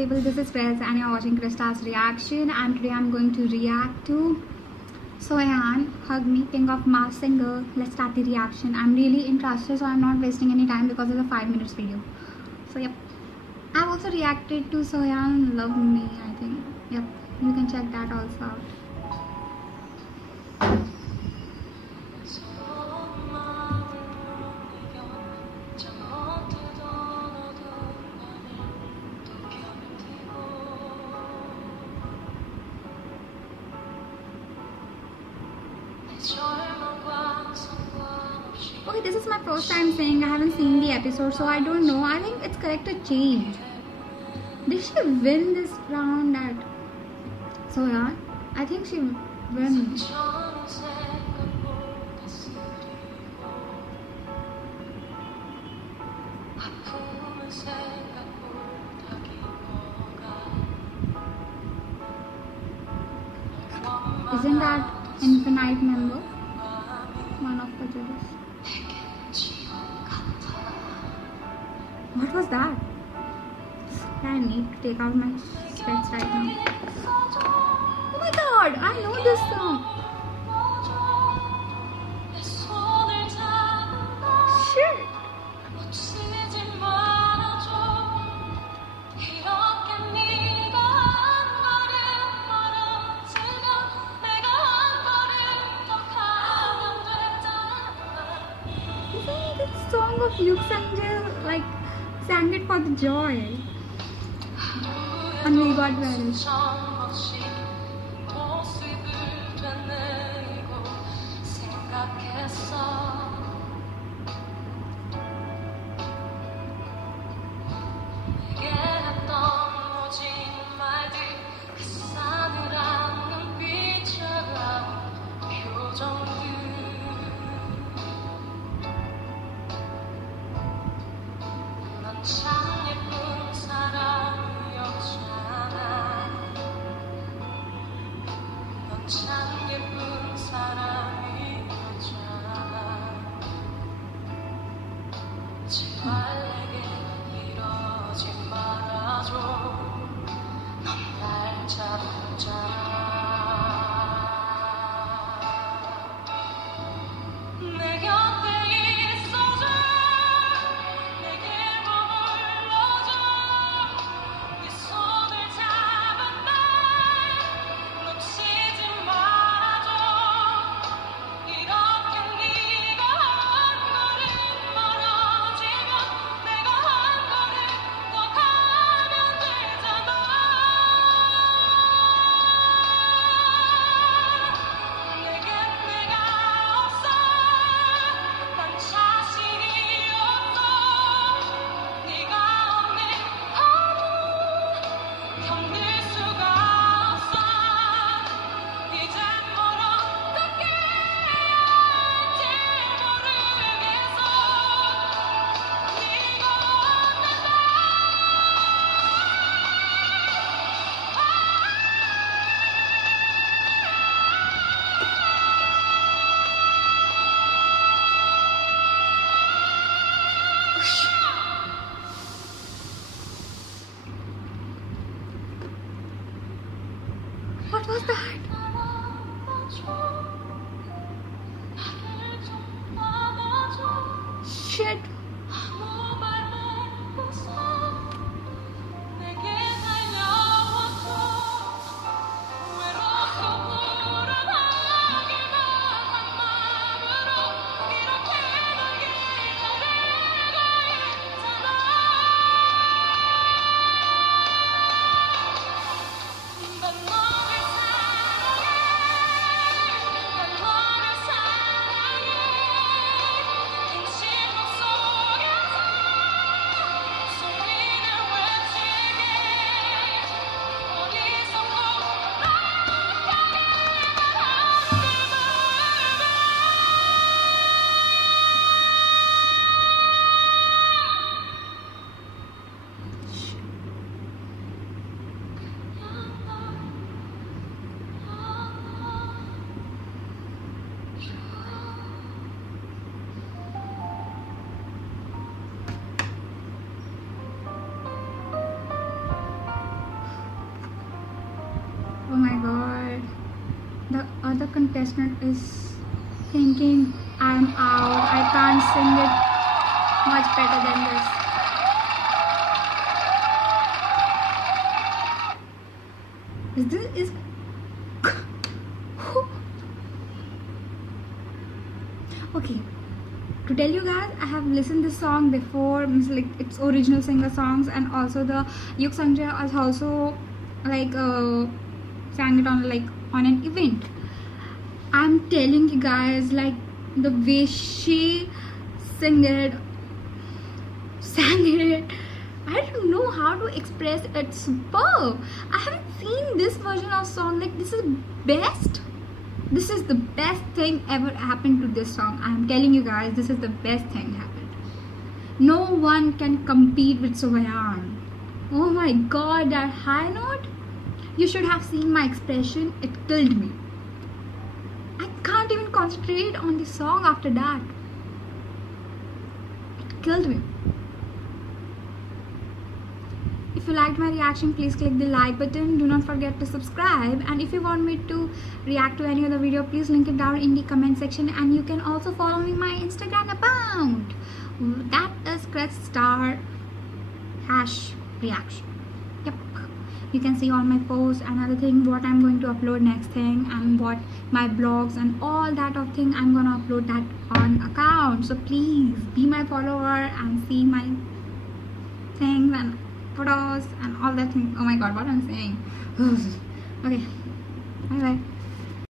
people, this is Chris and you're watching Krista's reaction, and today I'm going to react to Soyan, Hug Me, King of Mass Singer. Let's start the reaction. I'm really interested, so I'm not wasting any time because it's a 5 minutes video. So yep, I've also reacted to Soyan, Love Me, I think. Yep, you can check that also out. Okay, this is my first time saying I haven't seen the episode, so I don't know. I think it's correct to change. Did she win this round at Soyan? I think she won. Isn't that Infinite member? One of the judges. What was that? I need to take out my specs right now. Oh my god, I know this song. Shit. Isn't this song of Luke Sanjay, like, sang it for the joy? And we got married. What was that? Shit. another contestant is thinking I'm out, I can't sing it much better than this. This is okay. To tell you guys, I have listened this song before, means like its original singer songs, and also the Yuk Sanjay has also like sang it on an event. I'm telling you guys, like the way she sang it, I don't know how to express it. It's superb. I haven't seen this version of song. Like this is best. This is the best thing ever happened to this song. I am telling you guys, this is the best thing happened. No one can compete with Sohyang. Oh my god, that high note. You should have seen my expression. It killed me. I can't even concentrate on the song after that. It killed me. If you liked my reaction, please click the like button. Do not forget to subscribe. And if you want me to react to any other video, please link it down in the comment section. And you can also follow me my Instagram account. That is @reaction. Yep. You can see all my posts and other thing, what I'm going to upload next thing, and what my blogs and all that of thing. I'm gonna upload that on account. So please be my follower and see my things and photos and all that thing. Oh my god, what I'm saying. Okay, bye bye.